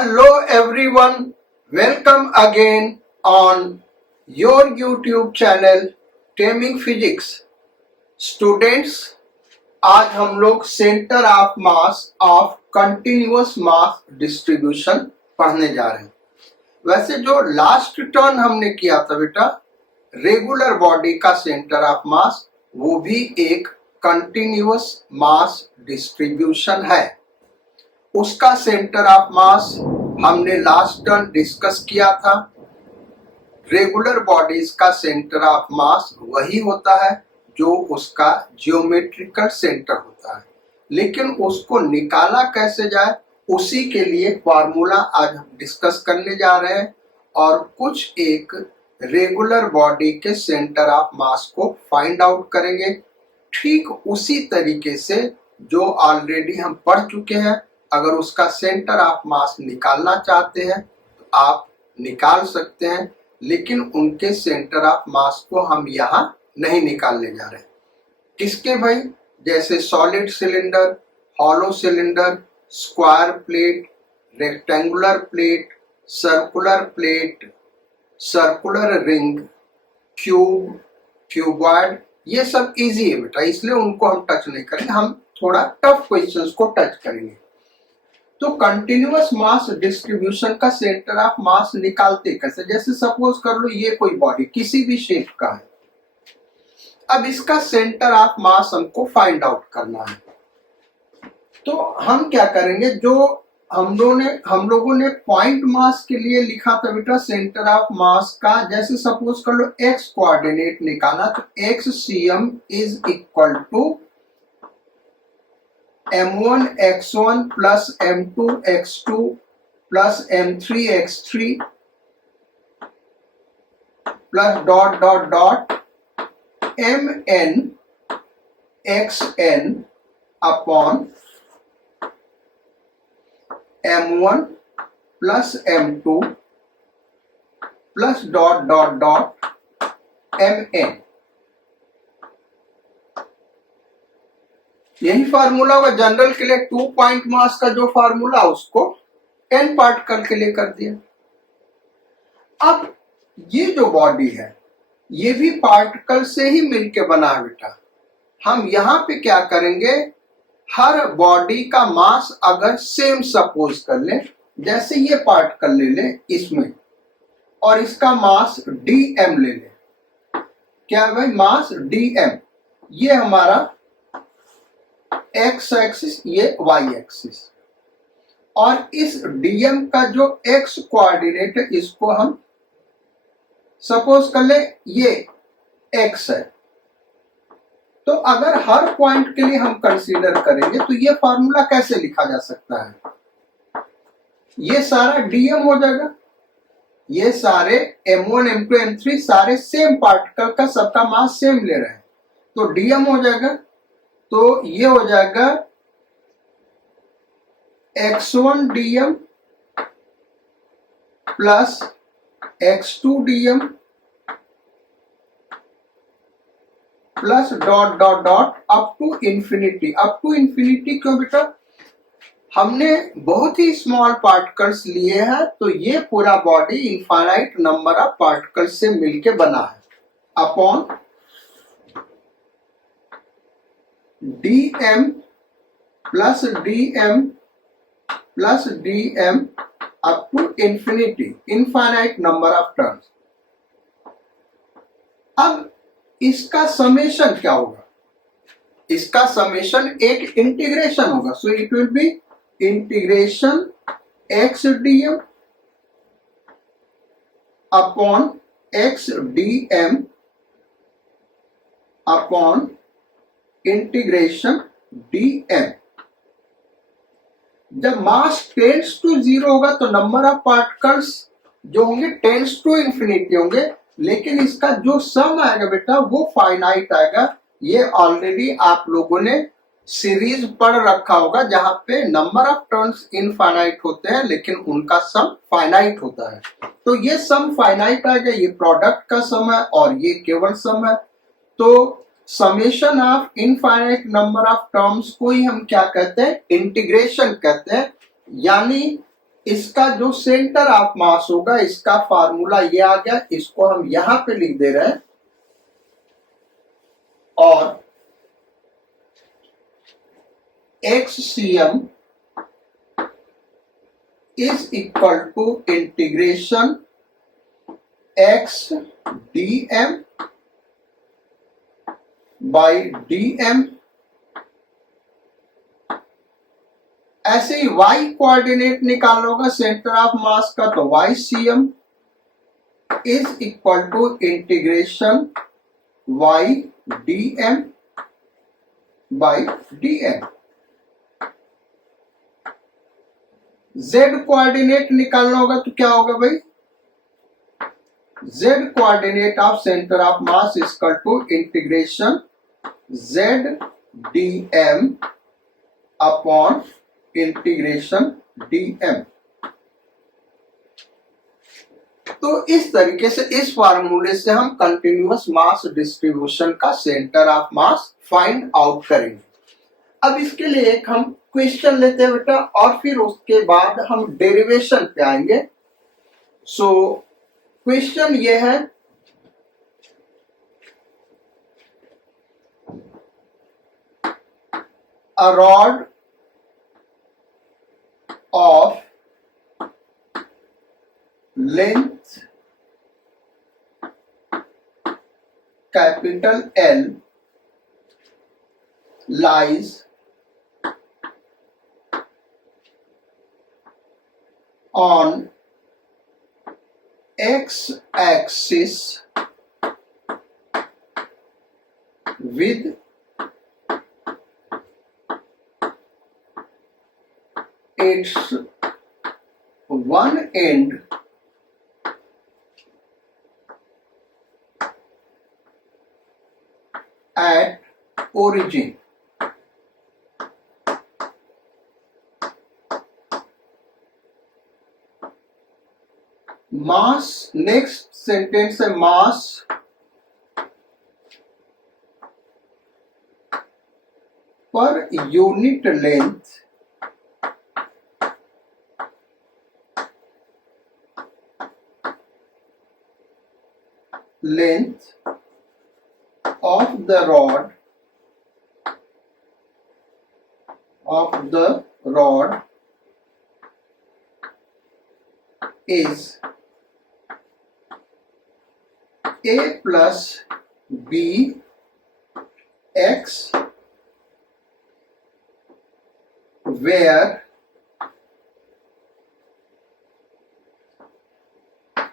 Hello everyone, welcome again on your YouTube channel Taming Physics. Students, आज हम लोग centre of mass of continuous mass distribution पढ़ने जा रहे हैं। वैसे जो लास्ट टर्न हमने किया था बेटा, रेगुलर बॉडी का सेंटर ऑफ मास, वो भी एक कंटिन्यूअस मास डिस्ट्रीब्यूशन है। उसका सेंटर ऑफ मास हमने लास्ट टर्न डिस्कस किया था। रेगुलर बॉडीज का सेंटर ऑफ मास वही होता है जो उसका जियोमेट्रिकल सेंटर होता है, लेकिन उसको निकाला कैसे जाए उसी के लिए फॉर्मूला आज हम डिस्कस करने जा रहे हैं और कुछ एक रेगुलर बॉडी के सेंटर ऑफ मास को फाइंड आउट करेंगे, ठीक उसी तरीके से जो ऑलरेडी हम पढ़ चुके हैं। अगर उसका सेंटर ऑफ मास निकालना चाहते हैं तो आप निकाल सकते हैं, लेकिन उनके सेंटर ऑफ मास को हम यहाँ नहीं निकालने जा रहे हैं। किसके भाई? जैसे solid cylinder, hollow cylinder, square plate, rectangular plate, circular plate, circular ring, cube, cuboid, ये सब इजी है बेटा, इसलिए उनको हम टच नहीं करेंगे। हम थोड़ा टफ क्वेश्चंस को टच करेंगे। तो कंटिन्यूअस मास डिस्ट्रीब्यूशन का सेंटर ऑफ मास निकालते कैसे? जैसे सपोज कर लो ये कोई बॉडी किसी भी शेप का है, अब इसका सेंटर ऑफ मास हमको फाइंड आउट करना है। तो हम क्या करेंगे, जो हम लोगों ने पॉइंट मास के लिए लिखा था बेटा सेंटर ऑफ मास का, जैसे सपोज कर लो एक्स कोऑर्डिनेट निकाला तो X cm is equal to m1 x1 plus m2 x2 plus m3 x3 plus dot dot dot mn xn upon m1 plus m2 plus dot dot dot mn। यही formula होगा general के लिए। 2 point mass का जो formula उसको n particle के लिए कर दिया। अब ये जो बॉडी है ये भी पार्टिकल से ही मिलके बना है बेटा। हम यहाँ पे क्या करेंगे, हर बॉडी का मास अगर सेम सपोज कर ले, जैसे ये पार्टिकल ले ले इसमें और इसका मास dm ले ले। क्या है भाई? मास dm, ये हमारा x एक्सिस, ये y एक्सिस, और इस dm का जो x कोऑर्डिनेट है इसको हम सपोज कर ले ये x है। तो अगर हर पॉइंट के लिए हम कंसीडर करेंगे तो ये फार्मूला कैसे लिखा जा सकता है? ये सारा dm हो जाएगा, ये सारे m1 m2 m3 सारे सेम पार्टिकल का सबका मास सेम ले रहे हैं तो dm हो जाएगा। तो ये हो जाएगा x1 dm plus x2 dm plus dot dot dot up to infinity. Up to infinity क्यों बेटा? हमने बहुत ही स्मॉल पार्टिकल्स लिए हैं तो ये पूरा body infinite number of particles से मिलके बना है upon dm plus dm plus dm up to infinity, infinite number of terms. अब इसका समेशन क्या होगा? इसका समेशन एक इंटीग्रेशन होगा। So it will be integration x dm upon x dm upon integration dm। जब मास टेंड्स टू 0 होगा तो नंबर ऑफ पार्टिकल्स जो होंगे टेंड्स टू इंफिनिटी होंगे, लेकिन इसका जो सम आएगा बेटा वो फाइनाइट आएगा। ये ऑलरेडी आप लोगों ने सीरीज पढ़ रखा होगा जहां पे नंबर ऑफ टर्म्स इनफाइनाइट होते हैं लेकिन उनका सम फाइनाइट होता है। तो ये सम फाइनाइट आएगा, ये प्रोडक्ट का सम है और ये केवल सम है। तो summation of infinite number of terms को ही हम क्या कहते हैं? इंटीग्रेशन कहते हैं। यानी इसका जो सेंटर ऑफ मास होगा, इसका फार्मूला ये आ गया, इसको हम यहां पे लिख दे रहे हैं, और HCm is equal to integration x dm by dm। ऐसे ही y कोऑर्डिनेट निकालना होगा सेंटर ऑफ मास का, तो YCm is equal to integration y dm by dm। z coordinate निकालना होगा तो क्या होगा भाई, z coordinate of centre of mass is equal to integration z dm upon integration dm। तो इस तरीके से, इस फार्मूले से हम कंटिन्यूअस मास डिस्ट्रीब्यूशन का centre of mass find out करेंगे। अब इसके लिए एक हम क्वेश्चन लेते हैं बेटा, और फिर उसके बाद हम डेरिवेशन पे आएंगे। सो क्वेश्चन ये है, a rod of length capital L lies on x-axis with its one end at origin। Mass, next sentence है, मास पर unit length of the rod is a plus b x, where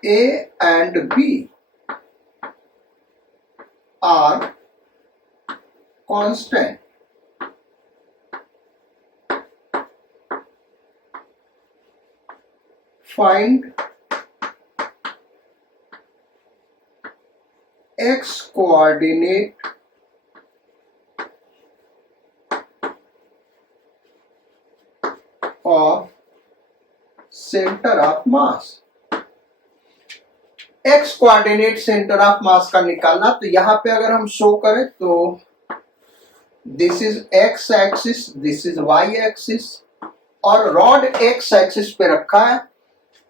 a and b are constant। Find x coordinate of center of mass। x coordinate centre of mass का निकालना, तो यहां पे अगर हम show करें तो this is x axis, this is y axis, और रॉड x एक्सिस पे रखा है।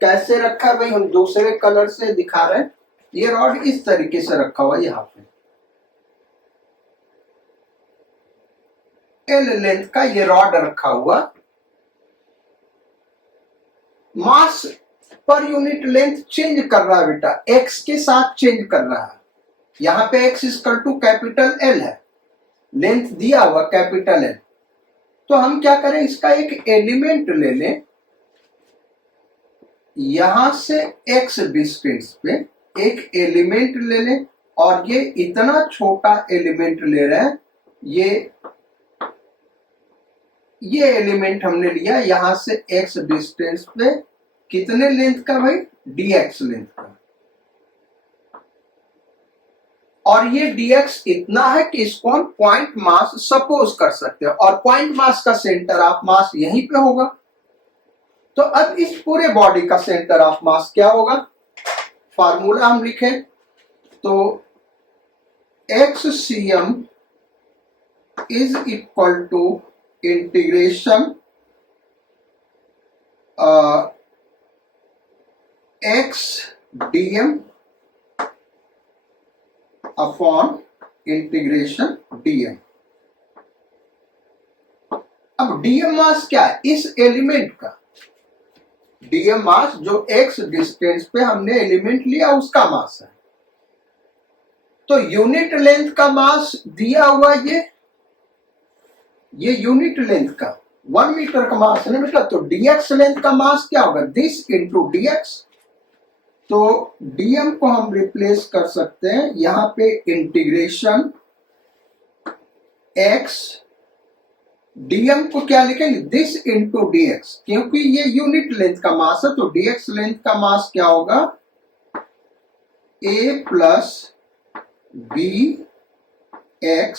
कैसे रखा है भाई, हम दूसरे कलर से दिखा रहे हैं। ये रॉड इस तरीके से रखा हुआ है, यहाँ पे L लेंथ का ये रॉड रखा हुआ। मास पर यूनिट लेंथ चेंज कर रहा है बेटा, x के साथ चेंज कर रहा है। यहां पे x equal to capital L है, लेंथ दिया हुआ कैपिटल L। तो हम क्या करें, इसका एक एलिमेंट ले लें, यहां से x डिस्टेंस पे एक एलिमेंट ले लें, और ये इतना छोटा एलिमेंट ले रहे हैं, ये एलिमेंट हमने लिया यहां से x डिस्टेंस पे, कितने लेंथ का भाई, dx लेंथ का। और ये dx इतना है कि इसको हम पॉइंट मास सपोज कर सकते हैं, और पॉइंट मास का सेंटर ऑफ मास यहीं पे होगा। तो अब इस पूरे बॉडी का सेंटर ऑफ मास क्या होगा, फार्मूला हम लिखें तो HCm is equal to integration x dm upon integration dm। अब dm मास क्या है? इस एलिमेंट का dm मास जो x डिस्टेंस पे हमने एलिमेंट लिया उसका मास है। तो यूनिट लेंथ का मास दिया हुआ ये यूनिट लेंथ का 1 मीटर का मास है ना बेटा। तो dx लेंथ का मास क्या होगा? This into dx। तो dm को हम रिप्लेस कर सकते हैं यहां पे इंटीग्रेशन x, dm को क्या लिखेंगे? दिस इंटू dx, क्योंकि ये यूनिट लेंथ का मास है। तो dx लेंथ का मास क्या होगा? a plus b x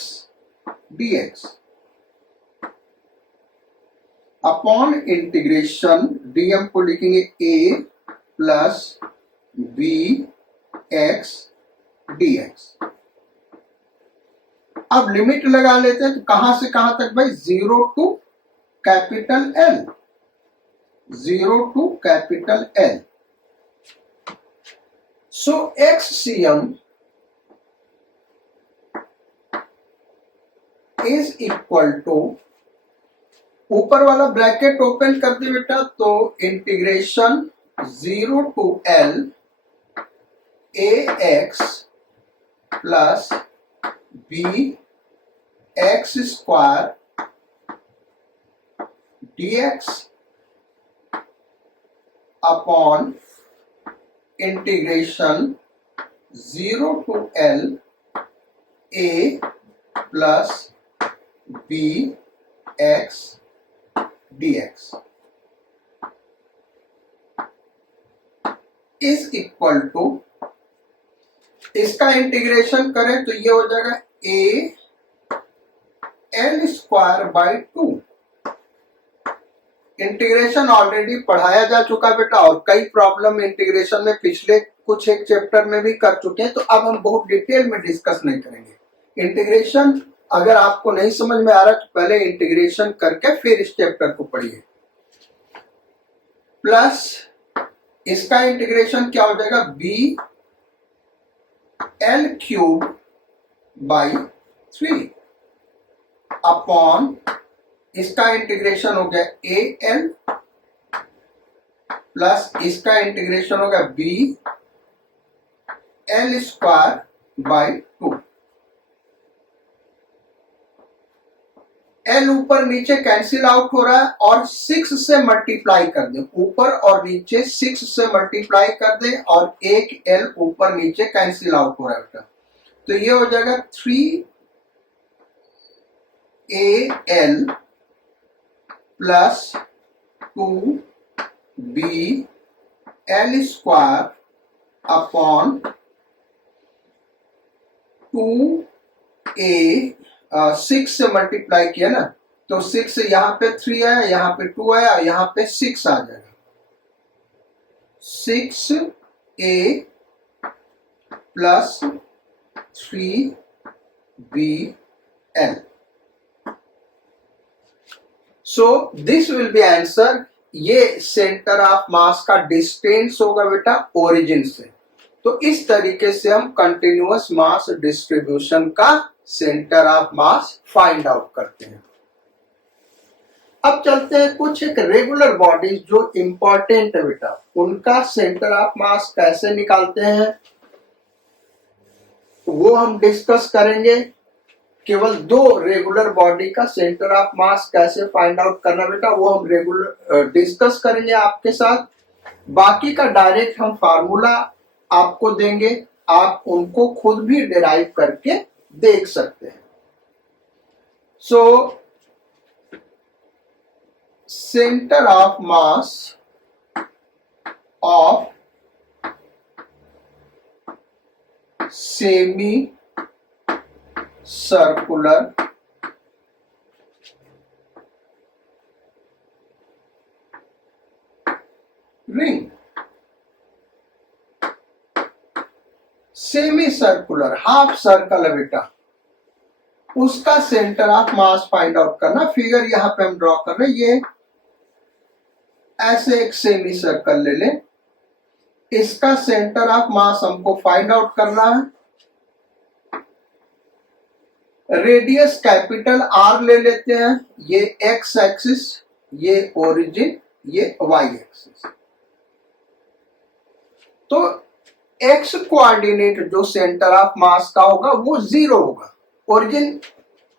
dx upon integration dm को लिखेंगे a plus b x dx। अब लिमिट लगा लेते हैं। तो कहां से कहां तक भाई? 0 to capital L, 0 to capital L। So XCM is equal to, ऊपर वाला ब्रैकेट ओपन कर दे बेटा, तो integration 0 to L ax plus b x square dx upon integration 0 to L a plus b x dx is equal to, इसका integration करें तो ये हो जाएगा a l square by 2। Integration already पढ़ाया जा चुका बेटा, और कई प्रॉब्लम इंटीग्रेशन में पिछले कुछ एक चैप्टर में भी कर चुके हैं। तो अब हम बहुत डिटेल में डिस्कस नहीं करेंगे इंटीग्रेशन। अगर आपको नहीं समझ में आ रहा तो पहले इंटीग्रेशन करके फिर इस चैप्टर को पढ़िए। प्लस इसका इंटीग्रेशन क्या हो जाएगा? b l cube by 3 upon, इसका इंटीग्रेशन हो गया a l प्लस इसका इंटीग्रेशन हो गया b l square by 2। L ऊपर नीचे कैंसिल आउट हो रहा है और 6 से मल्टीप्लाई कर दे, ऊपर और नीचे 6 से मल्टीप्लाई कर दे और एक L ऊपर नीचे कैंसिल आउट हो रहा है बेटा। तो ये हो जाएगा 3al plus 2bl square upon 2a, 6 से मल्टीप्लाई किया ना, तो 6 यहाँ पे 3 है, यहाँ पे 2 है और यहाँ पे 6 आ जाएगा। 6a plus 3bl। So this will be answer. ये सेंटर ऑफ मास का डिस्टेंस होगा बेटा ओरिजिन से। तो इस तरीके से हम कंटिन्यूअस मास डिस्ट्रीब्यूशन का centre of mass find out करते हैं। अब चलते हैं कुछ एक रेगुलर बॉडीज जो इंपॉर्टेंट है बेटा, उनका सेंटर ऑफ मास कैसे निकालते हैं वो हम डिस्कस करेंगे। केवल 2 रेगुलर बॉडी का सेंटर ऑफ मास कैसे फाइंड आउट करना बेटा, वो हम रेगुलर डिस्कस करेंगे आपके साथ। बाकी का डायरेक्ट हम फार्मूला आपको देंगे, आप उनको खुद भी डिराइव करके देख सकते हैं। So centre of mass of semi circular ring, semi circular half circle है बेटा, उसका centre of mass find out करना। फिगर यहां पे हम ड्रॉ कर रहे हैं। ये ऐसे एक सेमी सर्कल ले लें, इसका सेंटर ऑफ मास हमको फाइंड आउट करना है। रेडियस कैपिटल आर ले लेते हैं, ये एक्स एक्सिस, ये ओरिजिन, ये वाई एक्सिस। तो एक्स कोऑर्डिनेट जो सेंटर ऑफ मास का होगा वो 0 होगा। ओरिजिन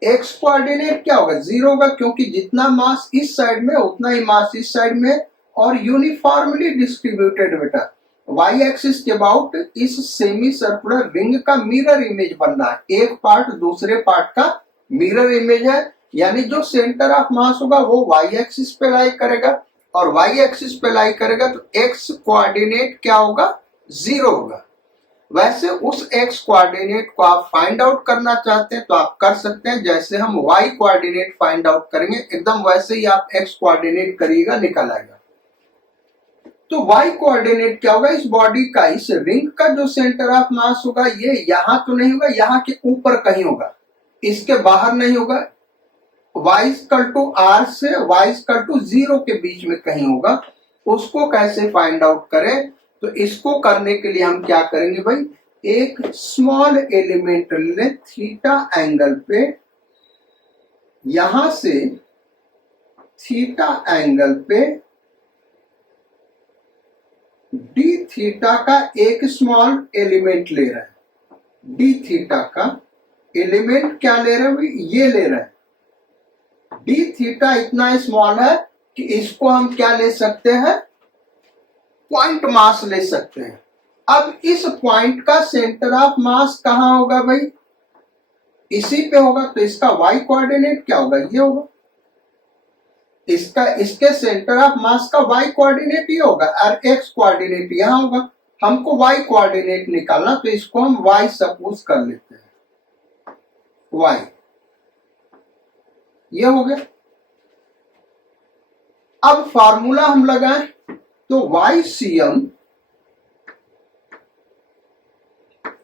एक्स कोऑर्डिनेट क्या होगा? 0 होगा, क्योंकि जितना मास इस साइड में उतना ही मास इस साइड में और यूनिफॉर्मली डिस्ट्रीब्यूटेड बेटा। वाई एक्सिस के अबाउट इस सेमी सर्कुलर रिंग का मिरर इमेज बनना है, एक पार्ट दूसरे पार्ट का मिरर इमेज है, यानी जो सेंटर ऑफ मास होगा वो वाई एक्सिस पे लाई करेगा और वाई एक्सिस पे लाई करेगा तो एक्स कोऑर्डिनेट क्या होगा? 0 होगा। वैसे उस एक्स कोऑर्डिनेट को आप फाइंड आउट करना चाहते हैं तो आप कर सकते हैं, जैसे हम वाई कोऑर्डिनेट फाइंड आउट करेंगे एकदम वैसे ही आप एक्स कोऑर्डिनेट करिएगा, निकल आएगा। तो वाई कोऑर्डिनेट क्या होगा? इस बॉडी का, इस रिंग का जो सेंटर ऑफ मास होगा ये यहां तो नहीं होगा, यहां के ऊपर कहीं होगा, इसके बाहर नहीं होगा। y=r से y=0 के बीच में कहीं होगा। उसको कैसे फाइंड आउट करें? तो इसको करने के लिए हम क्या करेंगे भाई, एक स्मॉल एलिमेंट ले थीटा एंगल पे, यहां से थीटा एंगल पे डी थीटा का एक स्मॉल एलिमेंट ले रहे हैं। डी थीटा का एलिमेंट क्या ले रहे हैं? ये ले रहे हैं। डी थीटा इतना स्मॉल है कि इसको हम क्या ले सकते हैं? पॉइंट मास ले सकते हैं। अब इस पॉइंट का सेंटर ऑफ मास कहां होगा भाई? इसी पे होगा, तो इसका वाई कोऑर्डिनेट क्या होगा? ये होगा। इसके सेंटर ऑफ मास का वाई कोऑर्डिनेट ये होगा और एक्स कोऑर्डिनेट यहां होगा। हमको वाई कोऑर्डिनेट निकालना, तो इसको हम वाई सपोज कर लेते हैं, वाई ये हो गया। अब फार्मूला हम लगाएं तो YCM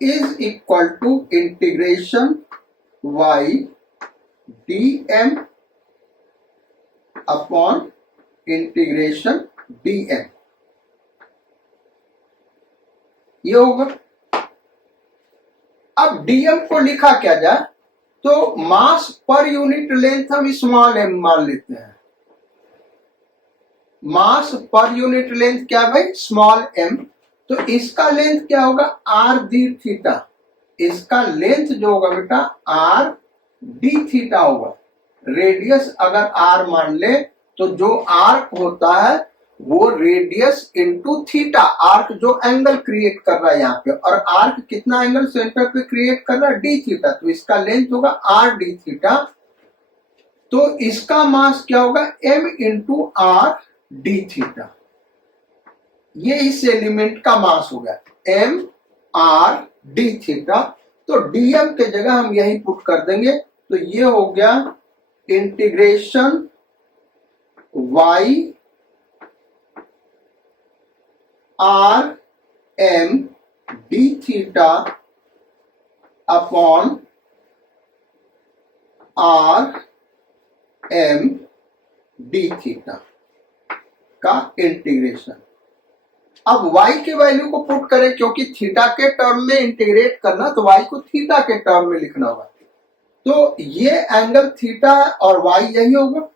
is equal to integration y dm upon integration dm, ये होगा। अब dm को लिखा क्या जाए? तो मास पर यूनिट लेंथ हम स्मॉल m मान लेते हैं। मास पर यूनिट लेंथ क्या भाई? Small m। तो इसका लेंथ क्या होगा? r d theta. इसका लेंथ जो होगा बेटा r d थीटा होगा। रेडियस अगर r मान ले तो जो आर्क होता है वो रेडियस इनटू थीटा, आर्क जो एंगल क्रिएट कर रहा है यहाँ पे, और आर्क कितना एंगल सेंटर पे क्रिएट कर रहा है? d theta. तो इसका लेंथ होगा r d थीटा। तो इसका मास क्या होगा? m into r D theta. ये इस एलिमेंट का मास हो गया m r d थीटा। तो dm के जगह हम यही पुट कर देंगे, तो ये हो गया integration y r m d theta upon r m d theta का इंटीग्रेशन। अब y के वैल्यू को पुट करें, क्योंकि थीटा के टर्म में इंटीग्रेट करना, तो y को थीटा के टर्म में लिखना होगा। तो ये एंगल थीटा और y यही होगा,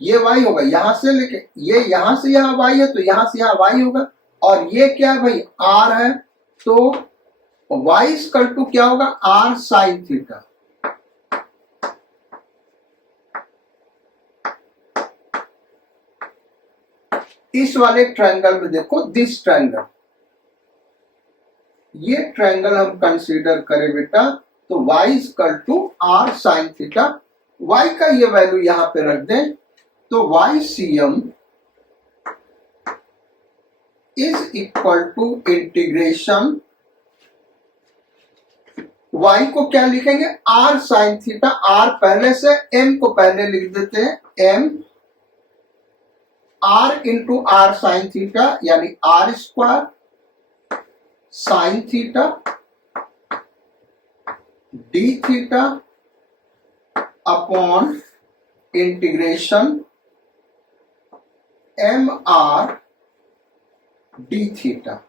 ये y होगा, यहां से लेके ये यहां से यहां y है तो यहां से यहां y होगा। और ये क्या है भाई? r है, तो y इक्वल टू क्या होगा? r sine theta. इस वाले ट्रायंगल में देखो, दिस ट्रायंगल, ये ट्रायंगल हम कंसीडर करें बेटा, तो y equal to r sine theta. y का ये वैल्यू यहां पे रख दें, तो YCM is equal to integration, y को क्या लिखेंगे? r sine theta. r पहले से, m को पहले लिख देते हैं, m r into r sine theta, यानी r square sine theta d theta upon integration m r D theta.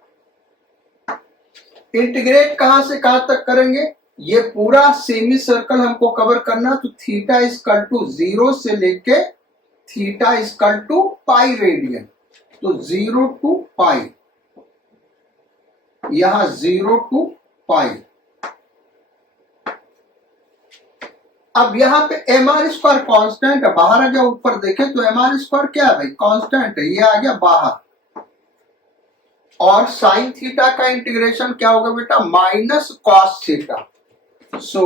Integrate कहां से कहां तक करेंगे, ये पूरा सेमी सर्कल हमको कवर करना, तो थीटा इक्वल टू 0 से लेके theta equal to pi radian, तो 0 टू पाई, यहां 0 टू पाई। अब यहां पे एम आर स्क्वायर कॉन्स्टेंट है, बाहर आ गया, ऊपर देखें तो एम आर स्क्वायर क्या है भाई, कॉन्स्टेंट है, ये आ गया बाहर। और साइन थीटा का इंटीग्रेशन क्या होगा बेटा, minus cos theta, so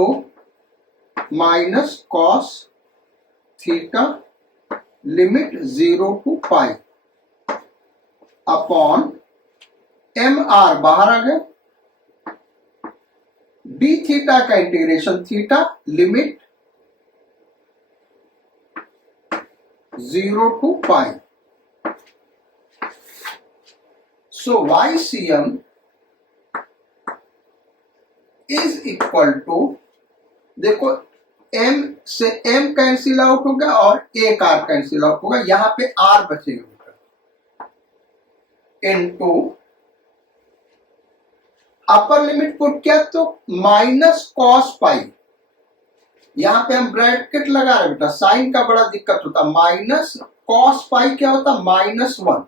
minus cos theta limit 0 to pi upon M R बाहर आ गए, डी थीटा का integration theta limit 0 to pi. So YCM is equal to, देखो m से m कैंसिल आउट होगा और एक r कैंसिल आउट होगा, यहां पे r बचेगा इनटू अपर लिमिट पुट किया तो माइनस कॉस पाई, यहां पे हम ब्रैकेट लगा रहे बेटा, साइन का बड़ा दिक्कत होता, माइनस कॉस पाई क्या होता, -1,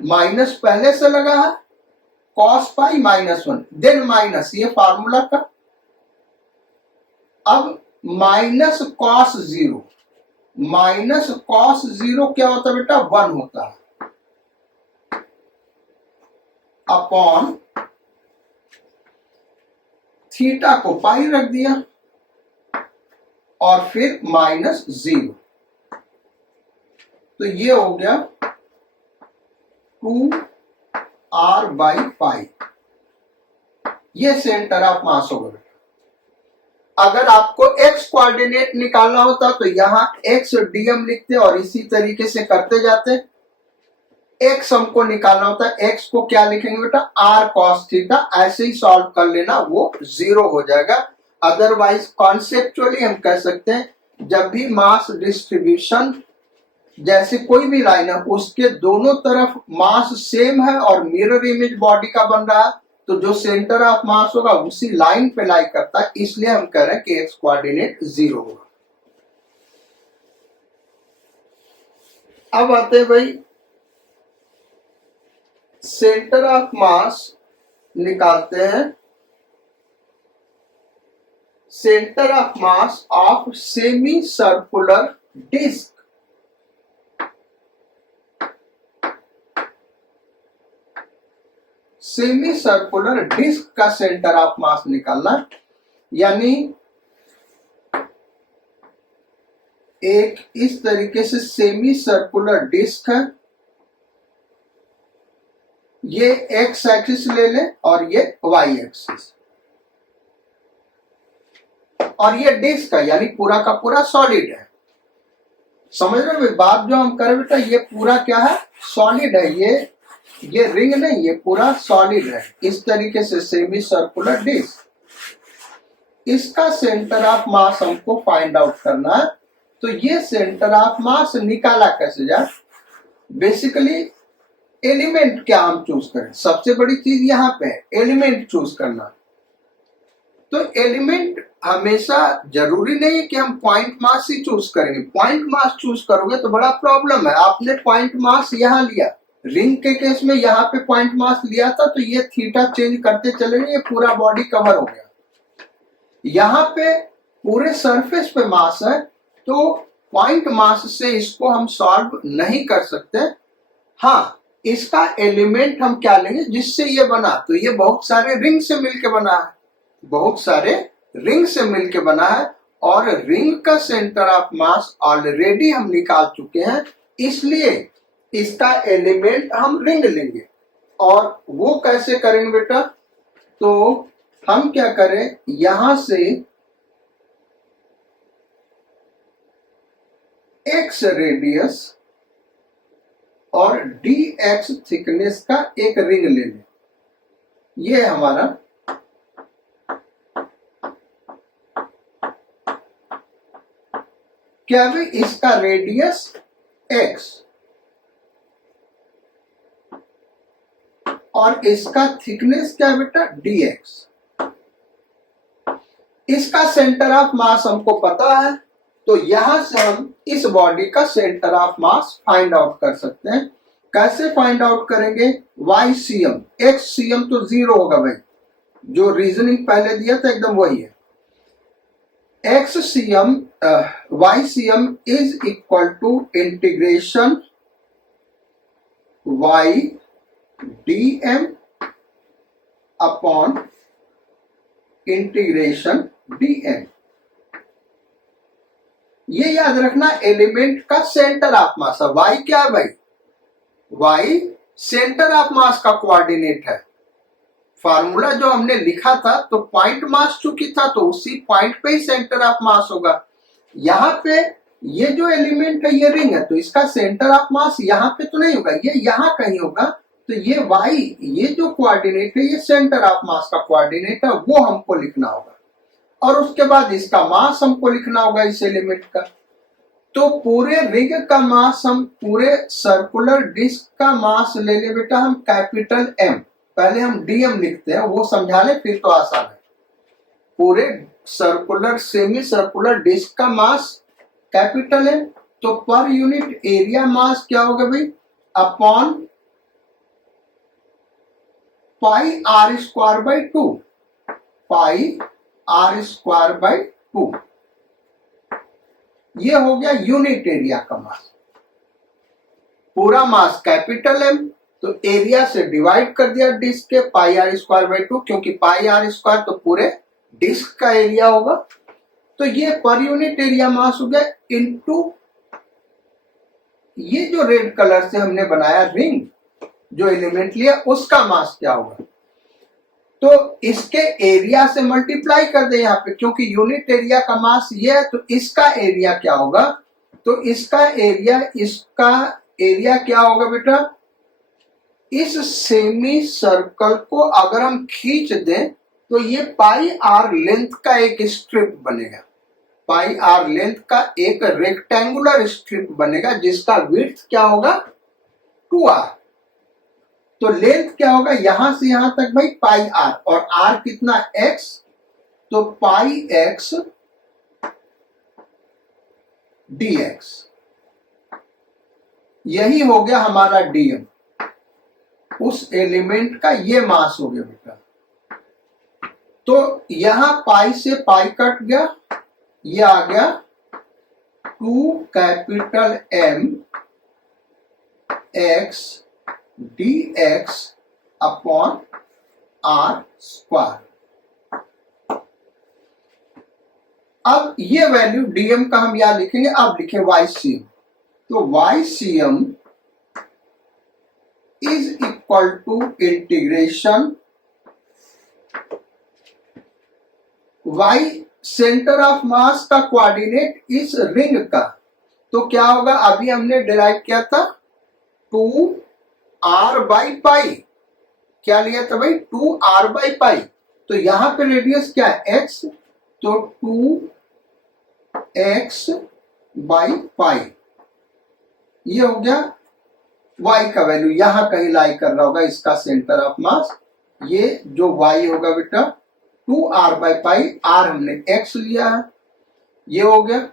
माइनस पहले से लगा है, कॉस पाई -1, देन माइनस, ये फार्मूला का। अब माइनस कॉस 0, माइनस कॉस 0 क्या होता है बेटा, 1 होता है, अपॉन थीटा को पाई रख दिया और फिर -0, तो ये हो गया 2r बाई पाई, ये सेंटर ऑफ मास होगा। अगर आपको x कोऑर्डिनेट निकालना होता तो यहां x dm लिखते और इसी तरीके से करते जाते। x हमको निकालना होता है, x को क्या लिखेंगे बेटा, r cos थीटा, ऐसे ही सॉल्व कर लेना, वो 0 हो जाएगा। अदरवाइज कॉन्सेप्चुअली हम कह सकते हैं जब भी मास डिस्ट्रीब्यूशन जैसे कोई भी लाइन है उसके दोनों तरफ मास सेम है और मिरर इमेज बॉडी का बन रहा है, तो जो सेंटर ऑफ मास होगा उसी लाइन पे लाई करता है, इसलिए हम कह रहे हैं कि एक्स कोऑर्डिनेट 0 होगा। अब आते हैं भाई सेंटर ऑफ मास निकालते हैं, centre of mass of semicircular disc. Semicircular disc का सेंटर ऑफ मास निकालना, यानी एक इस तरीके से सेमी सर्कुलर डिस्क है, ये एक्स एक्सिस ले लें और ये वाई एक्सिस, और ये डिस्क है यानी पूरा का पूरा सॉलिड है। समझ रहे हो बात जो हम करें बेटा, ये पूरा क्या है, सॉलिड है, ये रिंग नहीं, ये पूरा सॉलिड है। इस तरीके से सेमी सर्कुलर डिस्क, इसका सेंटर ऑफ मास हमको फाइंड आउट करना है। तो ये सेंटर ऑफ मास निकाला कैसे जाए, बेसिकली एलिमेंट क्या हम चूज करें, सबसे बड़ी चीज यहाँ पे एलिमेंट चूज करना। तो एलिमेंट हमेशा जरूरी नहीं है कि हम पॉइंट मास ही चूज करेंगे, पॉइंट मास चूज करोगे तो बड़ा प्रॉब्लम है। आपने पॉइंट मास यहाँ लिया, रिंग के केस में यहाँ पे पॉइंट मास लिया था, तो ये थीटा चेंज करते चले गए, ये पूरा बॉडी कवर हो गया। यहाँ पे पूरे सरफेस पे मास है, तो पॉइंट मास से इसको हम सॉल्व नहीं कर सकते। हाँ, इसका एलिमेंट हम क्या लेंगे जिससे ये बना, तो ये बहुत सारे रिंग से मिलके बना है, बहुत सारे रिंग से मिलके बना है, और रिंग का सेंटर ऑफ मास ऑलरेडी हम निकाल चुके हैं, इसलिए इसका एलिमेंट हम रिंग लेंगे। और वो कैसे करेंगे बेटा, तो हम क्या करें, यहां से x रेडियस और dx थिकनेस का एक रिंग ले लें, ये हमारा क्या है, इसका रेडियस x और इसका थिकनेस क्या है बेटा, dx। इसका सेंटर ऑफ मास हमको पता है, तो यहां से हम इस बॉडी का centre of mass find out कर सकते हैं। कैसे फाइंड आउट करेंगे, YCM, XCM तो जीरो होगा भाई, जो रीजनिंग पहले दिया था एकदम वही है। XCM YCM is equal to integration y dm upon integration dm। ये याद रखना एलिमेंट का सेंटर ऑफ मास है। y क्या है भाई, y सेंटर ऑफ मास का कोऑर्डिनेट है। फार्मूला जो हमने लिखा था तो पॉइंट मास चूंकि था तो उसी पॉइंट पे ही सेंटर ऑफ मास होगा। यहाँ पे ये जो एलिमेंट है ये रिंग है, तो इसका सेंटर ऑफ मास यहाँ पे तो नहीं होगा, ये यहाँ कहीं होगा। तो ये y, ये जो कोऑर्डिनेट है ये सेंटर ऑफ मास का कोऑर्डिनेट है, वो हमको लिखना होगा। और उसके बाद इसका मास हमको लिखना होगा इस एलिमेंट का। तो पूरे रिंग का मास, हम पूरे सर्कुलर डिस्क का मास ले ले बेटा हम कैपिटल M। पहले हम dm लिखते हैं, वो समझा ले फिर तो आसान है। पूरे सर्कुलर सेमी सर्कुलर डिस्क का मास कैपिटल है, तो पर यूनिट एरिया मास क्या होगा भाई, upon pi R square by 2, pi R square by 2। ये हो गया यूनिट एरिया का मास। पूरा मास कैपिटल M, तो एरिया से डिवाइड कर दिया डिस्क के, पाई आर स्क्वायर बाई 2, क्योंकि पाई आर स्क्वायर तो पूरे डिस्क का एरिया होगा। तो ये पर यूनिट एरिया मास हो गया इनटू ये जो रेड कलर से हमने बनाया रिंग, जो एलिमेंट लिया उसका मास क्या होगा। तो इसके एरिया से मल्टीप्लाई कर दे यहाँ पे, क्योंकि यूनिट एरिया का मास ये है, तो इसका एरिया क्या होगा, तो इसका एरिया क्या होगा बेटा, इस सेमी सर्कल को अगर हम खींच दें तो ये पाई आर लेंथ का एक स्ट्रिप बनेगा, पाई आर लेंथ का एक रेक्टेंगुलर स्ट्रिप बनेगा, जिसका विड्थ क्या होगा 2r। तो लेंथ क्या होगा यहां से यहां तक भाई पाई आर, और आर कितना x, तो पाई x dx। यही हो गया हमारा dm, उस एलिमेंट का ये मास हो गया बेटा। तो यहां पाई से पाई कट गया, ये आ गया 2 capital M x dx upon r square. अब ये वैल्यू dm का हम यहां लिखेंगे, अब लिखे YCM। तो YCM is equal to integration y centre of mass का कोऑर्डिनेट इस रिंग का, तो क्या होगा, अभी हमने डिराइव किया था 2r बाई पाई, क्या लिया था भाई 2r बाई पाई। तो यहां पे रेडियस क्या है x, तो 2x बाई पाई, ये हो गया y का वैल्यू, यहां कहीं लाई कर रहा होगा इसका सेंटर ऑफ मास। ये जो y होगा बेटा 2r बाई पाई, r हमने x लिया है, ये हो गया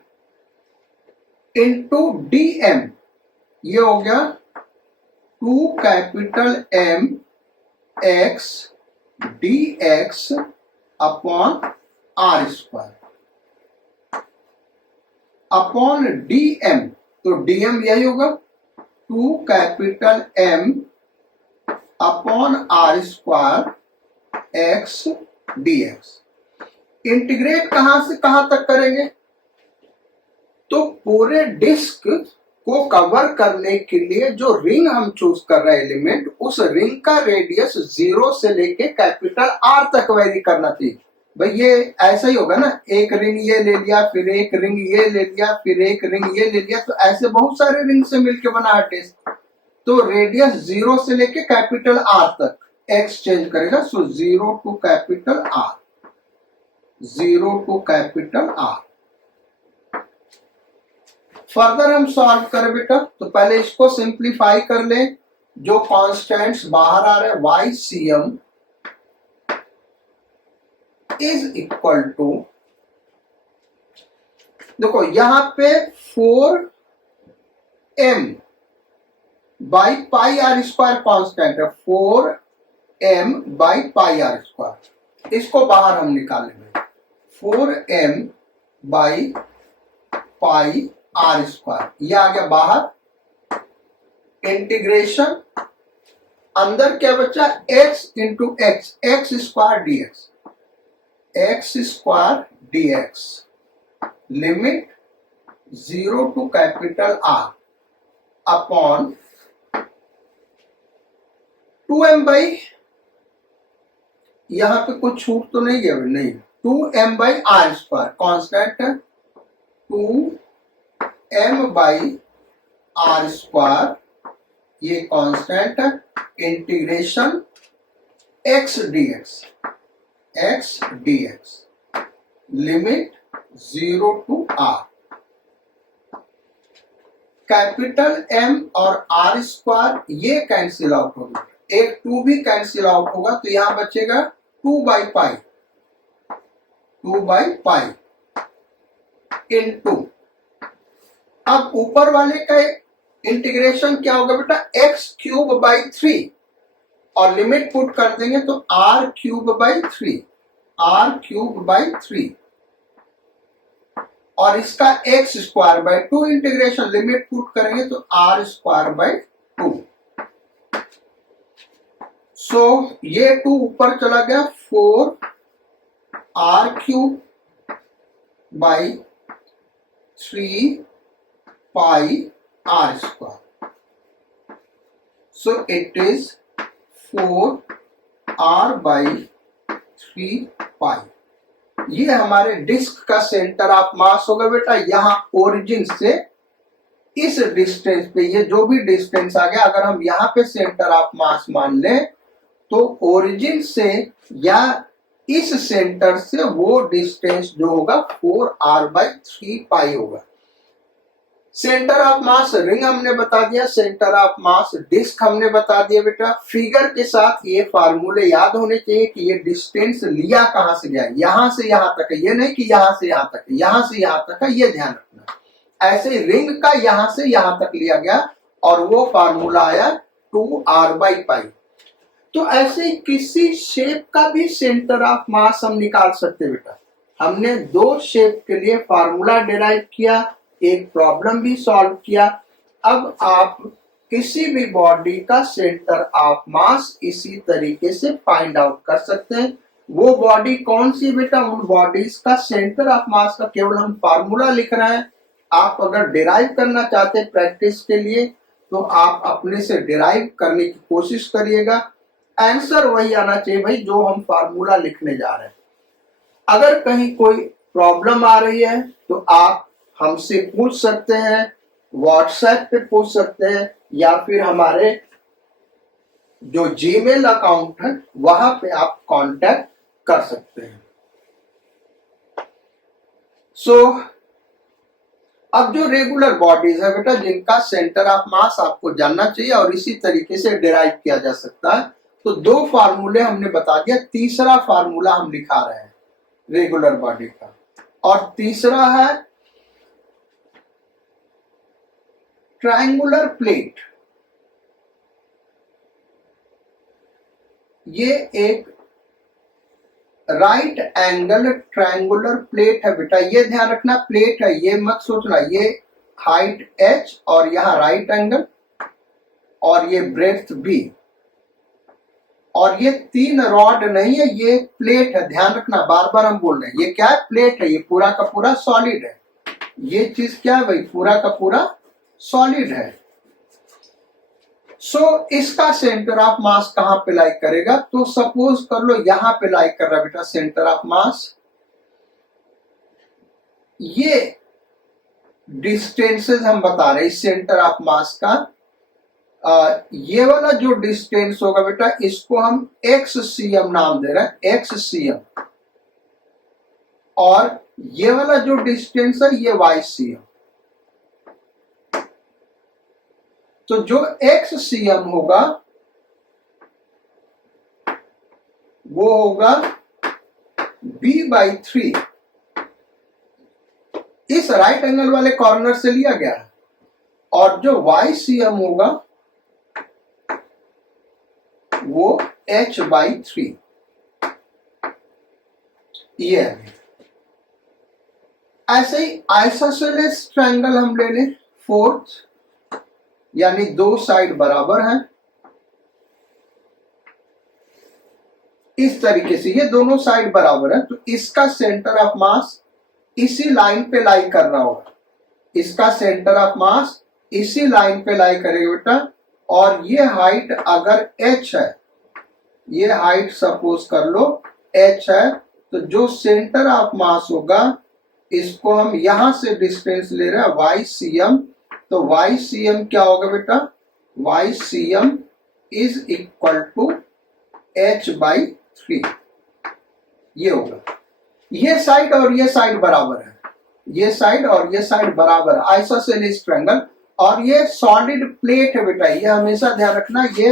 इनटू dm, ये हो गया 2 capital M x dx upon r square upon dm। तो dm यही होगा 2 capital M upon r square x dx। Integrate कहां से कहां तक करेंगे, तो पूरे डिस्क को कवर करने के लिए जो रिंग हम चूज कर रहे हैं एलिमेंट, उस रिंग का रेडियस 0 से लेके कैपिटल R तक वेरी करना चाहिए। भाई ये ऐसा ही होगा ना, एक रिंग ये ले लिया, फिर एक रिंग ये ले लिया, फिर एक रिंग ये ले लिया, तो ऐसे बहुत सारे रिंग से मिलके बना है डिस्क। तो रेडियस 0 से लेके कैपिटल R तक x चेंज करेगा, so 0 to capital R, 0 to capital R। Further हम सॉल्व करें बेटा, तो पहले इसको सिंप्लीफाई कर ले, जो कॉन्स्टेंट्स बाहर आ रहे हैं Y C M is equal to, देखो यहां पे 4m by pi R square constant है, 4m by pi R square, इसको बाहर हम निकालेंगे, 4m by pi R square, ये आ गया बाहर, इंटीग्रेशन अंदर क्या बचा, x into x, x square d x, x square d x, limit 0 to capital R upon 2m by, यहां पे कुछ छूट तो नहीं है, नहीं, 2m by r square constant है, 2m बाई आर स्क्वायर ये कांस्टेंट है, integration x dx, x dx, limit 0 to r, capital M और r स्क्वायर ये कैंसिल आउट होगा, एक 2 भी कैंसिल आउट होगा, तो यहां बचेगा 2 by pi, 2 by pi into, अब ऊपर वाले का इंटीग्रेशन क्या होगा बेटा, x क्यूब बाई 3 और लिमिट पुट कर देंगे तो r cube by 3, r cube by 3 और इसका x square by 2, integration limit put करेंगे तो r स्क्वायर बाई 2, सो ये 2 ऊपर चला गया, 4 r cube by 3 pi r square, so it is 4r by 3 pi, ये हमारे डिस्क का सेंटर ऑफ मास होगा बेटा, यहां ओरिजिन से इस डिस्टेंस पे, ये जो भी डिस्टेंस आ गया, अगर हम यहां पे सेंटर ऑफ मास मान लें तो ओरिजिन से या इस सेंटर से वो डिस्टेंस जो होगा 4r by 3 pi होगा। सेंटर ऑफ मास रिंग हमने बता दिया, सेंटर ऑफ मास डिस्क हमने बता दिया बेटा, फिगर के साथ ये फार्मूले याद होने चाहिए कि ये डिस्टेंस लिया कहां से गया, यहां से यहां तक है, ये नहीं कि यहां से यहां तक है, यहां से यहां तक है, ये ध्यान रखना। ऐसे रिंग का यहां से यहां तक लिया गया और वो फार्मूला आया 2r बाई पाई। तो ऐसे किसी शेप का भी सेंटर ऑफ मास हम निकाल सकते बेटा। हमने 2 शेप के लिए फार्मूला डिराइव किया, एक प्रॉब्लम भी सॉल्व किया। अब आप किसी भी बॉडी का सेंटर ऑफ मास इसी तरीके से फाइंड आउट कर सकते हैं। वो बॉडी कौन सी बेटा, उन बॉडीज का सेंटर ऑफ मास का केवल हम फार्मूला लिख रहे हैं। आप अगर डिराइव करना चाहते हैं प्रैक्टिस के लिए तो आप अपने से डिराइव करने की कोशिश करिएगा, आंसर वही आना चाहिए भाई जो हम फार्मूला लिखने जा रहे हैं। अगर कहीं कोई प्रॉब्लम आ रही है तो आप हमसे पूछ सकते हैं, व्हाट्सएप पे पूछ सकते हैं या फिर हमारे जो जीमेल अकाउंट है वहां पे आप कांटेक्ट कर सकते हैं। अब जो रेगुलर बॉडीज है बेटा जिनका सेंटर ऑफ मास आपको जानना चाहिए और इसी तरीके से डिराइव किया जा सकता है, तो 2 फार्मूले हमने बता दिया, तीसरा फार्मूला हम लिखा रहे हैं रेगुलर बॉडी का, और तीसरा है ट्रायंगुलर प्लेट। ये एक राइट एंगल ट्रायंगुलर प्लेट है बेटा, ये ध्यान रखना, प्लेट है, ये मत सोचना, ये हाइट h और यहाँ राइट एंगल और ये ब्रेड्थ b, और ये 3 रॉड नहीं है, ये प्लेट है, ध्यान रखना, बार बार हम बोल रहे हैं ये क्या है, प्लेट है, ये पूरा का पूरा सॉलिड है। ये चीज क्या है भाई, पूरा का पूरा सॉलिड है। इसका सेंटर ऑफ मास कहां पे लाई करेगा, तो सपोज कर लो यहां पे लाई कर रहा बेटा सेंटर ऑफ मास। ये डिस्टेंसेस हम बता रहे हैं सेंटर ऑफ मास का, ये वाला जो डिस्टेंस होगा बेटा इसको हम XCM नाम दे रहे हैं, XCM, और ये वाला जो डिस्टेंस है ये YCM। तो जो XCM होगा वो होगा B/3, इस राइट एंगल वाले कॉर्नर से लिया गया है, और जो YCM होगा वो H/3, ये है। ऐसे ही आइसोसेलेस ट्रायंगल हम ले लें, फोर्थ, यानी दो साइड बराबर हैं, इस तरीके से ये दोनों साइड बराबर है, तो इसका सेंटर ऑफ मास इसी लाइन पे लाई कर रहा होगा, इसका सेंटर ऑफ मास इसी लाइन पे लाई करेगा बेटा। और ये हाइट अगर h है, ये हाइट सपोज कर लो h है, तो जो सेंटर ऑफ मास होगा इसको हम यहां से डिस्टेंस ले रहे हैं YCM, तो YCM क्या होगा बेटा, YCM is equal to H/3, ये होगा। ये साइड और ये साइड बराबर है, ये साइड और ये साइड बराबर है, आइसोसेलेस ट्रायंगल। और ये सॉलिड प्लेट है बेटा, ये हमेशा ध्यान रखना, ये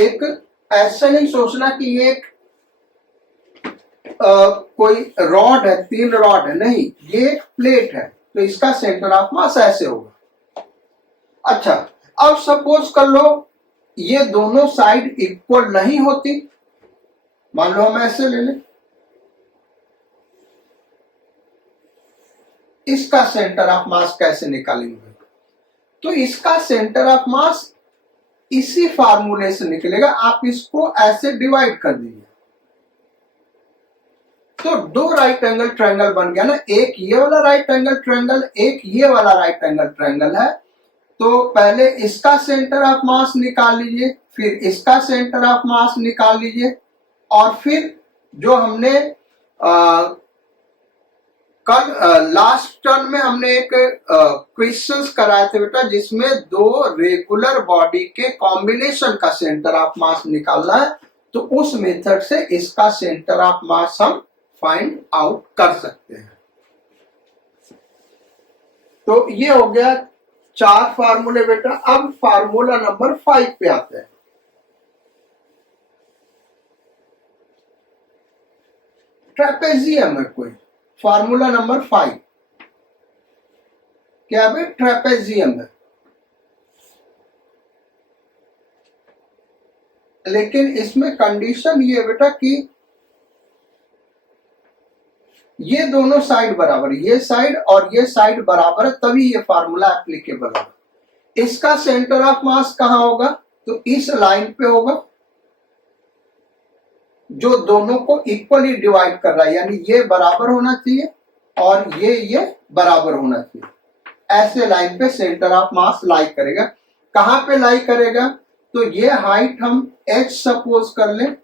एक ऐसा नहीं सोचना कि ये एक कोई रॉड है, 3 रॉड है, नहीं, ये एक प्लेट है, तो इसका सेंटर ऑफ मास ऐसे होगा। अच्छा, अब सपोज कर लो ये दोनों साइड इक्वल नहीं होती, मान लो हम ऐसे ले लें, इसका सेंटर ऑफ मास कैसे निकालेंगे, तो इसका सेंटर ऑफ मास इसी फार्मूले से निकलेगा, आप इसको ऐसे डिवाइड कर दीजिए, तो दो राइट एंगल ट्रायंगल बन गया ना, एक ये वाला राइट एंगल ट्रायंगल, एक ये वाला राइट एंगल ट्रायंगल है। तो पहले इसका सेंटर ऑफ मास निकाल लीजिए, फिर इसका सेंटर ऑफ मास निकाल लीजिए, और फिर जो हमने कल लास्ट टर्म में हमने एक क्वेश्चंस कराए थे बेटा, जिसमें दो रेगुलर बॉडी के कॉम्बिनेशन का सेंटर ऑफ मास निकालना है, तो उस मेथड से इसका सेंटर ऑफ मास हम फाइंड आउट कर सकते हैं। तो ये हो गया 4 फार्मूले बेटा। अब फार्मूला नंबर 5 पे आते हैं। ट्रेपेजियम है कोई, फार्मूला नंबर 5 क्या है, ट्रेपेजियम है, लेकिन इसमें कंडीशन ये बेटा कि ये दोनों साइड बराबर, ये साइड और ये साइड बराबर है, तभी ये फार्मूला एप्लीकेबल है। इसका सेंटर ऑफ मास कहां होगा, तो इस लाइन पे होगा, जो दोनों को इक्वली डिवाइड कर रहा है, यानी ये बराबर होना चाहिए और ये बराबर होना चाहिए, ऐसे लाइन पे सेंटर ऑफ मास लाई करेगा। कहां पे लाई करेगा, तो ये हाइट हम h सपोज कर लें,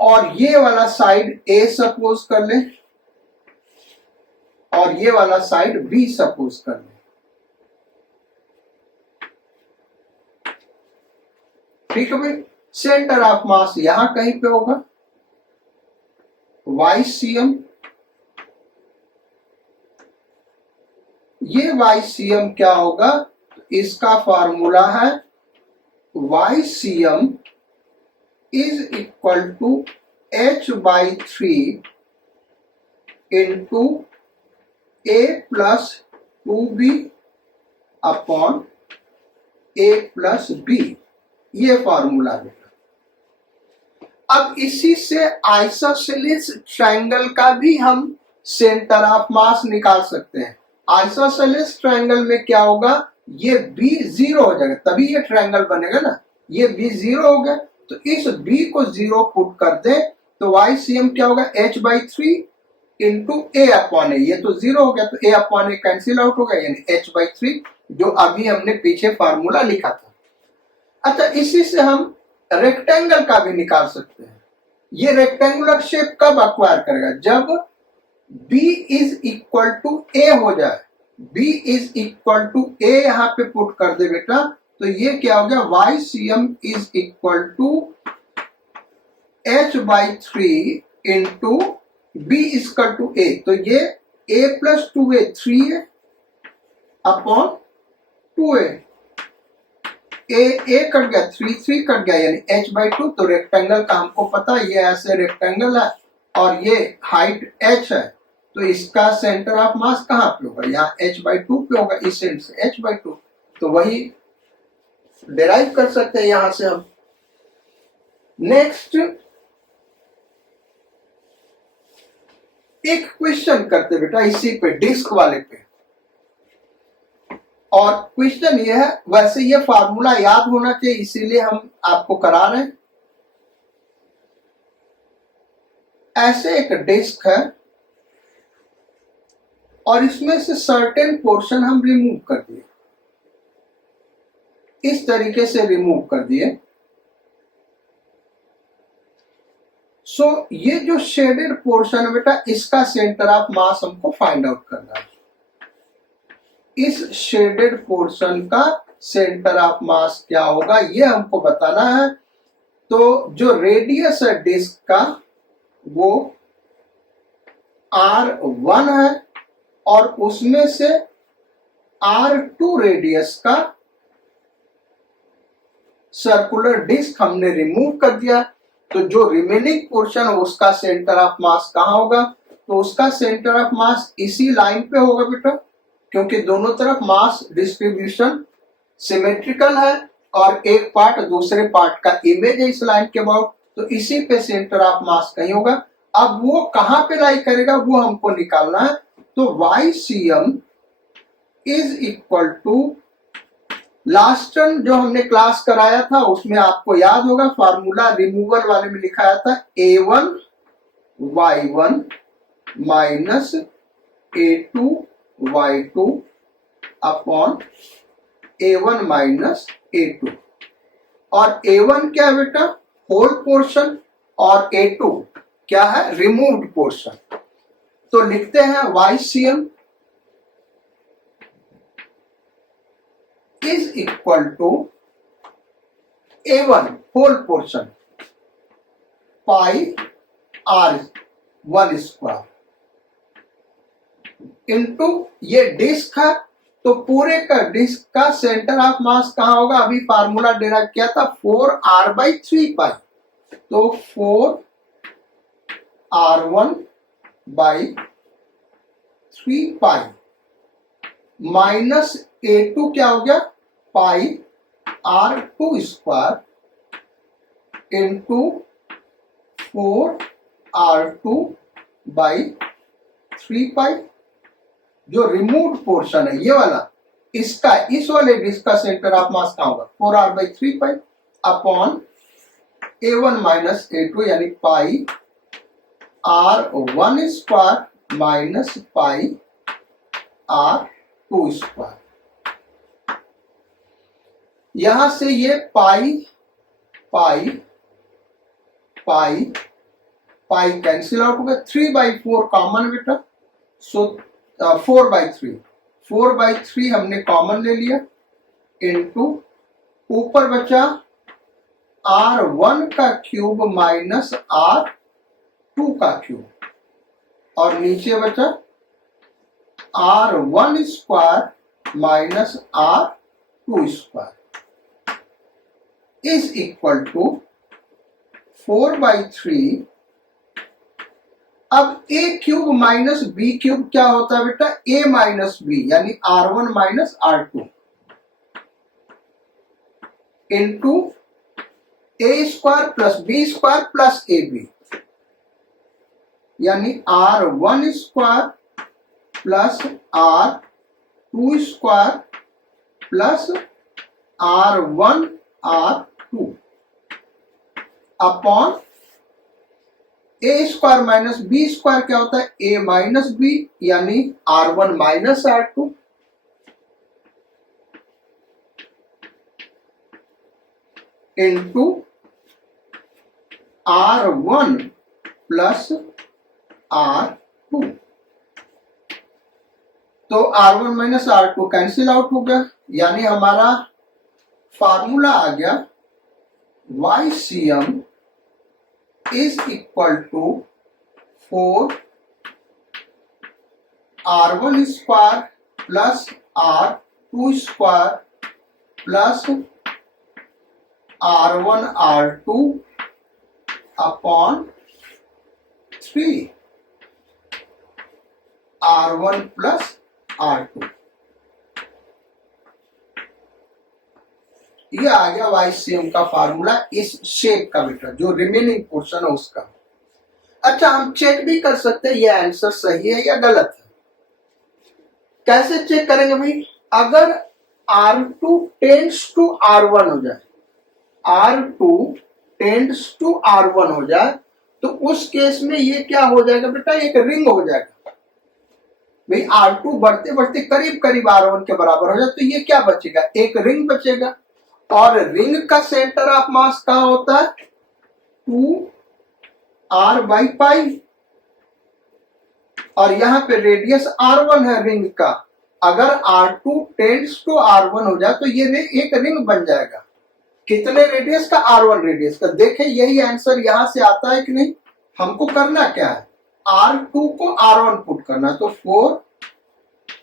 और ये वाला साइड a सपोज कर लें, और ये वाला साइड b सपोज कर लें। ठीक है भाई, सेंटर ऑफ मास यहां कहीं पे होगा, YCM, ये YCM क्या होगा, इसका फार्मूला है YCM is equal to H/3 into A+2B upon A+B, ये फार्मूला है। अब इसी से आइसोसेलेस ट्रायंगल का भी हम सेंटर ऑफ मास निकाल सकते हैं। आइसोसेलेस ट्रायंगल में क्या होगा, ये B 0 हो जाएगा, तभी ये ट्रायंगल बनेगा ना, ये B 0 हो गया, तो इस B को 0 पुट कर दे, तो YCM क्या होगा, H/3 इंटू A/A, ये तो 0 हो गया, तो A/A कैंसिल आउट हो गया, यानी H/3, जो अभी हमने पीछे फार्मूला लिखा था। अच्छा, इसी से हम रेक्टेंगल का भी निकाल सकते हैं। ये रेक्टेंगुलर शेप कब अक्वायर करेगा, जब B is equal to A हो जाए, B is equal to A यहां पे पुट कर दे बेटा, तो ये क्या हो गया, YCM is equal to H/3 into B equal to A, तो ये A+2A 3 है अपॉन 2a, ए कट गया, 3 कट गया, यानी h/2। तो रेक्टेंगल का हमको पता ये ऐसे रेक्टेंगल है और ये हाइट h है, तो इसका सेंटर ऑफ मास कहाँ पे होगा? यहाँ h/2 पे होगा, इस एंड से h/2। तो वही डिराइव कर सकते हैं यहां से हम। नेक्स्ट एक क्वेश्चन करते बेटा इसी पे, डिस्क वाले पे। और क्वेश्चन ये है, वैसे ये फार्मूला याद होना चाहिए इसीलिए हम आपको करा रहे हैं। ऐसे एक डिस्क है और इसमें से सर्टेन पोर्शन हम रिमूव कर दिए, इस तरीके से रिमूव कर दिए। सो ये जो शेडेड पोर्शन है बेटा, इसका सेंटर ऑफ मास हमको फाइंड आउट करना है। इस शेडेड पोर्शन का सेंटर ऑफ मास क्या होगा ये हमको बताना है। तो जो रेडियस है डिस्क का वो R1 है और उसमें से R2 रेडियस का सर्कुलर डिस्क हमने रिमूव कर दिया। तो जो रिमेनिंग पोर्शन है उसका सेंटर ऑफ मास कहाँ होगा? तो उसका सेंटर ऑफ मास इसी लाइन पे होगा बेटा, क्योंकि दोनों तरफ मास डिस्ट्रीब्यूशन सिमेट्रिकल है और एक पार्ट दूसरे पार्ट का इमेज है इस लाइन के अबाउट, तो इसी पे सेंटर ऑफ मास कहीं होगा। अब वो कहां पे लाई करेगा वो हमको निकालना है। तो YCM is equal to, last term जो हमने क्लास कराया था उसमें आपको याद होगा फार्मूला रिमूवल वाले में लिखाया था A1 Y1 minus A2 Y2 upon A1 minus A2। और A1 क्या है बेटा? होल पोर्शन, और A2 क्या है? Removed portion. तो लिखते हैं YCM is equal to A1 whole portion pi R1 square into ये डिस्क है, तो पूरे का डिस्क का सेंटर ऑफ मास कहां होगा? अभी फार्मूला डिराइव किया था 4R/3 पाई, तो 4R1/3 पाई माइनस A2 क्या हो गया? पाई R2 स्क्वायर इंटू 4R2/3 पाई। जो रिमूव्ड पोर्शन है ये वाला, इसका इस वाले डिस्क का सेंटर ऑफ मास कहां होगा? 4R/3 pi upon A1 minus A2 यानी पाई R1 square minus pi R2 square. यहां से ये पाई पाई पाई पाई कैंसिल आउट हो गया, 3/4 कॉमन बेटा, सो 4/3 हमने कॉमन ले लिया इनटू ऊपर बचा R1 का क्यूब माइनस R2 का क्यूब, और नीचे बचा R1 square minus R2 square is equal to 4/3। अब a cube minus b cube क्या होता है बेटा? a माइनस b यानी R1 minus R2 into a square plus b square plus ab यानी R1 square plus R2 square plus R1 R2 upon a square minus b square क्या होता है? a minus b यानी R1 minus R2 into R1 plus R2। तो R1 minus R2 cancel out हो गया, यानी हमारा फार्मूला आ गया YCM is equal to 4R1 square plus R2 square plus R1 R2 upon 3 R1 plus R2। ये आ गया YCM का फार्मूला इस शेप का बेटा, जो रिमेनिंग पोर्शन है उसका। अच्छा, हम चेक भी कर सकते हैं ये आंसर सही है या गलत है। कैसे चेक करेंगे भाई? अगर R2 टेंड्स टू R1 हो जाए, R2 टेंड्स टू R1 हो जाए, तो उस केस में ये क्या हो जाएगा बेटा? एक रिंग हो जाएगा भाई। R2 बढ़ते बढ़ते करीब करीब R1 के बराबर हो जाए, तो ये क्या बचेगा? एक रिंग बचेगा। और रिंग का सेंटर ऑफ मास कहां होता है? 2R/पाई। और यहां पे रेडियस R1 है रिंग का। अगर R2 टेंड्स टू R1 हो जाए तो ये एक रिंग बन जाएगा। कितने रेडियस का? R1 रेडियस का। देखें यही आंसर यहां से आता है कि नहीं? हमको करना क्या है? R2 को R1 पुट करना, तो 4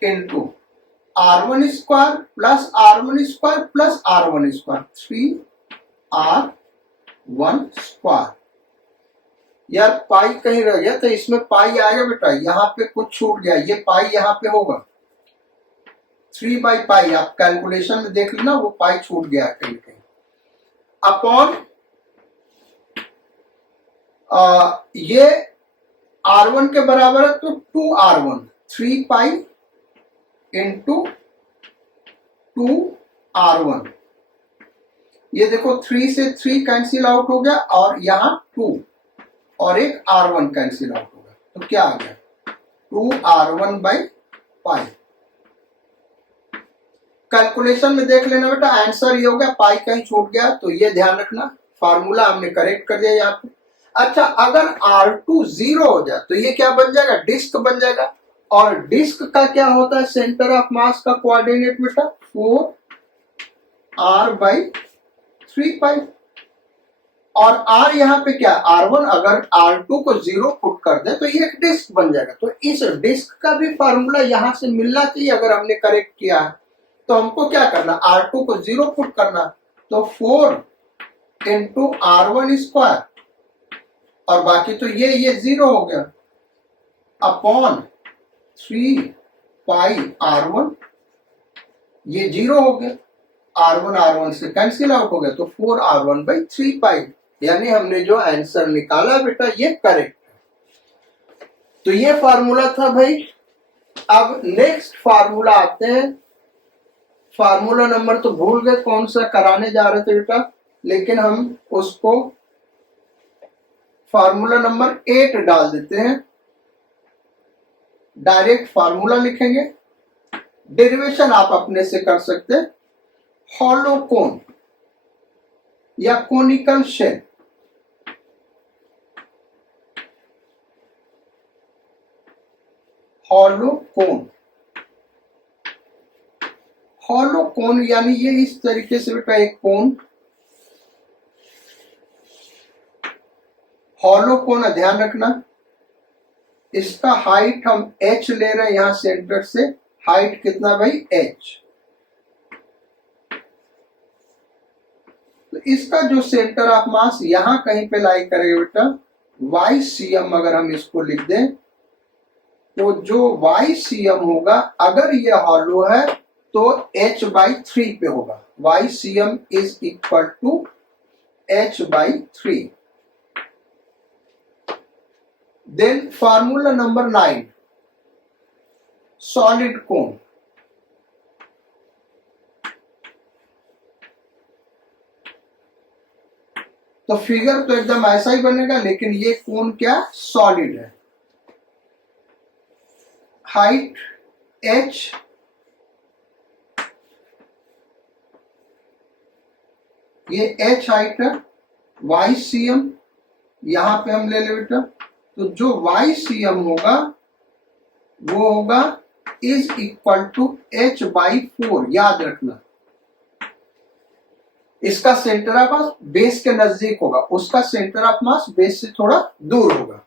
into R1 square plus R1 square plus R1 square, 3R1 square. यार पाई कहीं रह गया, तो इसमें पाई आएगा बेटा, यहाँ पे कुछ छूट गया, ये पाई यहाँ पे होगा 3/पाई। आप कैलकुलेशन में देख लेना, वो पाई छूट गया कहीं कहीं। अपॉन ये R1 के बराबर है तो 2R1, 3 इंटू 2R1। ये देखो 3 से 3 कैंसिल आउट हो गया, और यहां 2 और एक R1 कैंसिल आउट हो गया, तो क्या आ गया? 2R1/पाई। कैलकुलेशन में देख लेना बेटा, आंसर ये हो गया। पाई कहीं छूट गया तो ये ध्यान रखना, फार्मूला हमने करेक्ट कर दिया यहाँ पे। अच्छा, अगर R2 0 हो जाए तो ये क्या बन जाएगा? डिस्क बन जाएगा। और डिस्क का क्या होता है सेंटर ऑफ मास का कोऑर्डिनेट बेटा? 4R/3पाई। और R यहाँ पे क्या? R1। अगर R2 को 0 पुट कर दे तो ये एक डिस्क बन जाएगा। तो इस डिस्क का भी फार्मूला यहां से मिलना चाहिए। अगर हमने करेक्ट किया है तो हमको क्या करना? R2 को 0 पुट करना, तो 4 इंटू R1 स्क्वायर, और बाकी तो ये 0 हो गया, अपॉन 3πR1। ये 0 हो गया, R1 से कैंसिल आउट हो गया, तो 4R1/3पाई। यानी हमने जो आंसर निकाला बेटा ये करेक्ट है। तो ये फार्मूला था भाई। अब नेक्स्ट फार्मूला आते हैं। फार्मूला नंबर तो भूल गए कौन सा कराने जा रहे थे बेटा, लेकिन हम उसको फार्मूला नंबर 8 डाल देते हैं। डायरेक्ट फार्मूला लिखेंगे, डेरिवेशन आप अपने से कर सकते हैं। हॉलो कोन या कोनिकल शेल, हॉलो कोन। हॉलो कोन यानी ये इस तरीके से बेटा एक कोन, हॉलो कोन है, ध्यान रखना। इसका हाइट हम h ले रहे हैं यहां सेंटर से। हाइट कितना भाई? h। तो इसका जो सेंटर ऑफ मास यहां कहीं पे लाई करेगा बेटा, YCM। अगर हम इसको लिख दें तो जो YCM होगा, अगर ये हॉलो है तो h/3 पे होगा। YCM is equal to h/3। Then formula number 9, solid cone. तो फिगर तो एकदम ऐसा ही बनेगा, लेकिन ये कोन क्या? सॉलिड है। हाइट h, ये h हाइट है। YCM यहां पे हम ले ले बेटा, तो जो YCM होगा वो होगा इज इक्वल टू h/4। याद रखना, इसका सेंटर ऑफ मास बेस के नजदीक होगा, उसका सेंटर ऑफ मास बेस से थोड़ा दूर होगा।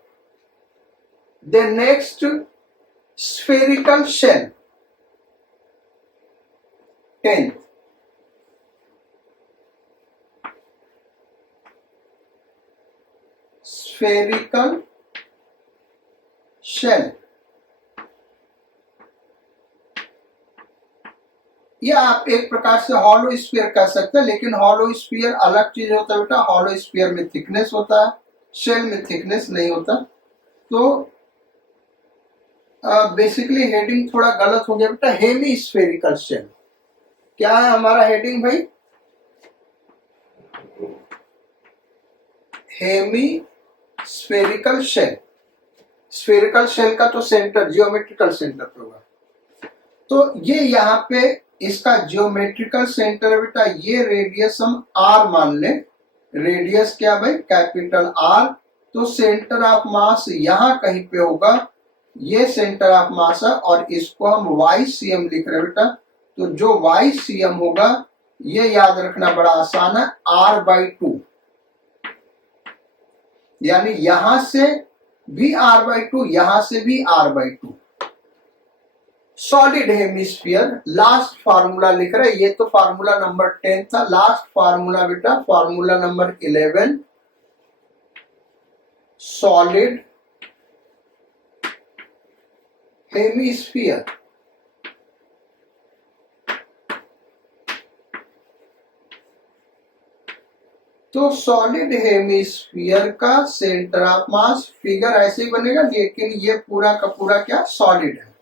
Then next, spherical shell 10। spherical shell, या आप एक प्रकार से हॉलो स्फीयर कह सकते हैं, लेकिन हॉलो स्फीयर अलग चीज होता है बेटा। हॉलो स्फीयर में थिकनेस होता है, शेल में थिकनेस नहीं होता। तो बेसिकली हेडिंग थोड़ा गलत हो गया बेटा, हेमी स्फेरिकल शेल। क्या है हमारा हेडिंग भाई? Hemispherical shell. Spherical shell का तो सेंटर जियोमेट्रिकल सेंटर होगा। तो ये यहाँ पे इसका जियोमेट्रिकल सेंटर है बेटा, ये रेडियस हम आर मान ले। रेडियस क्या भाई? Capital R. तो सेंटर ऑफ मास यहाँ कहीं पे होगा, ये सेंटर ऑफ मास है, और इसको हम वाई सी एम लिख रहे हैं बेटा। तो जो वाई सी एम होगा, ये याद रखना बड़ा आसान है, r/2, यानी यहां से भी r/2, यहां से भी r/2। Solid hemisphere, last formula लिख रहे हैं, ये तो फार्मूला नंबर 10 था। लास्ट फार्मूला बेटा फार्मूला नंबर 11, सॉलिड हेमिस्फीयर। तो सॉलिड हेमिस्फीयर का सेंटर ऑफ मास फिगर ऐसे ही बनेगा, लेकिन ये पूरा का पूरा क्या? सॉलिड है।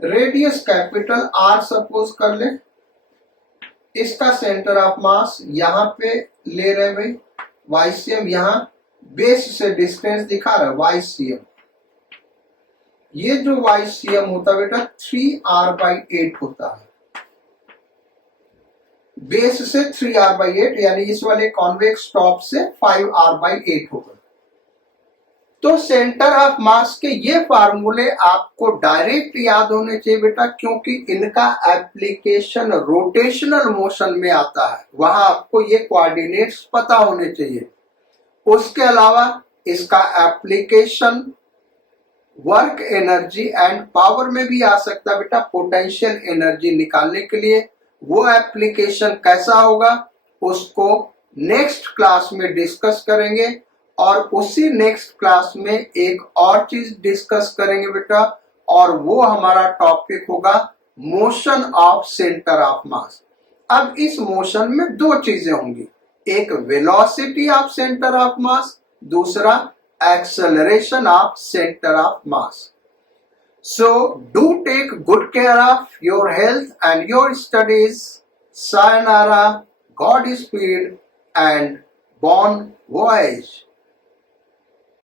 रेडियस कैपिटल आर सपोज कर ले, इसका सेंटर ऑफ मास यहां पे ले रहे भाई, वाईसीएम। यहां बेस से डिस्टेंस दिखा रहा है वाईसीएम। ये जो वाईसीएम होता है बेटा 3r/8 होता है, बेस से 3r/8, यानी इस वाले कॉन्वेक्स टॉप से 5r/8 होगा। तो सेंटर ऑफ मास के ये फार्मूले आपको डायरेक्ट याद होने चाहिए बेटा, क्योंकि इनका एप्लीकेशन रोटेशनल मोशन में आता है, वहां आपको ये कोऑर्डिनेट्स पता होने चाहिए। उसके अलावा इसका application work energy and power में भी आ सकता है बेटा, पोटेंशियल एनर्जी निकालने के लिए। वो एप्लीकेशन कैसा होगा उसको नेक्स्ट क्लास में डिस्कस करेंगे, और उसी नेक्स्ट क्लास में एक और चीज डिस्कस करेंगे बेटा, और वो हमारा टॉपिक होगा motion of centre of mass. अब इस मोशन में दो चीजें होंगी, एक velocity of centre of mass, दूसरा acceleration of centre of mass. So do take good care of your health and your studies. Sayonara, Godspeed, and bon voyage.